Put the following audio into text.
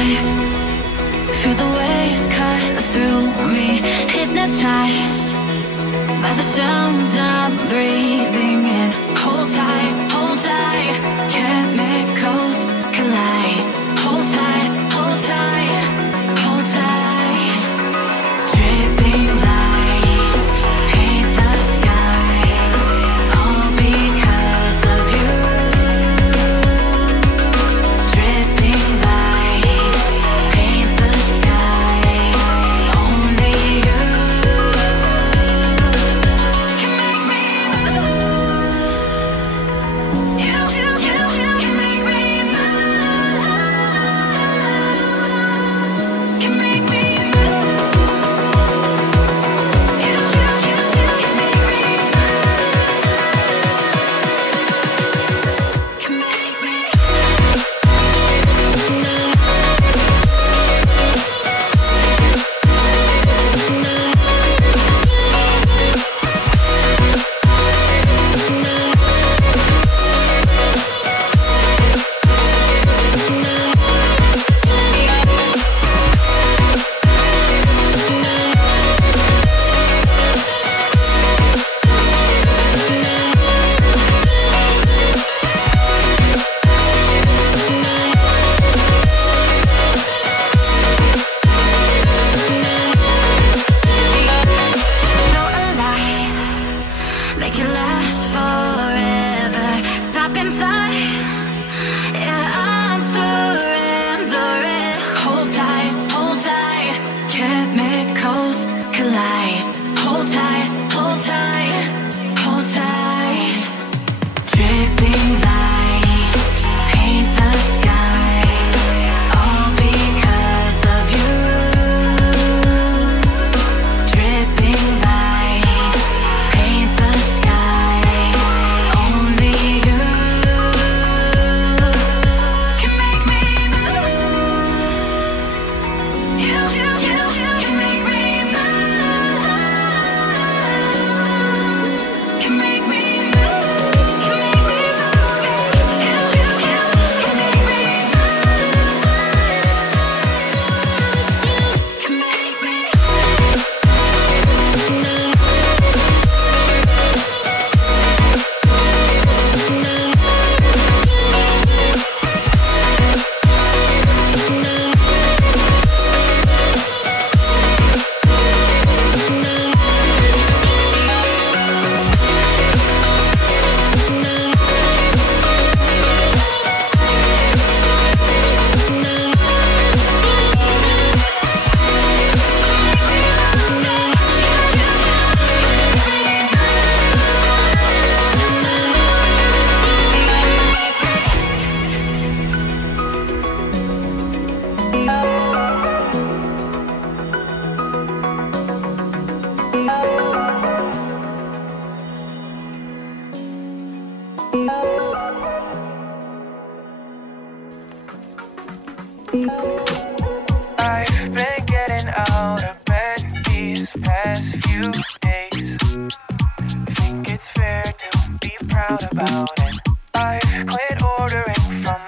vibe. Feel the waves cut through me, hypnotized by the sounds I'm breathing in. Hold tight, chemicals collide. Hold tight, hold tight, hold tight. Dripping lights paint the skies, all because of you. Dripping lights paint the skies, only you can make me move. You can make me move. Can make me move. You can make me move. Can make me. So alive, make it last forever. Stop in time, yeah, I'm surrendering. Hold tight, chemicals collide. Hold tight, hold tight, hold tight. Dripping lights paint the skies, all because of you. Dripping lights paint the skies, only you can make me move. You can make me move. Can make me move. Can make me move. You can make me move. Can make me. I've been getting out of bed these past few days. Think it's fair to be proud about it. I've quit ordering from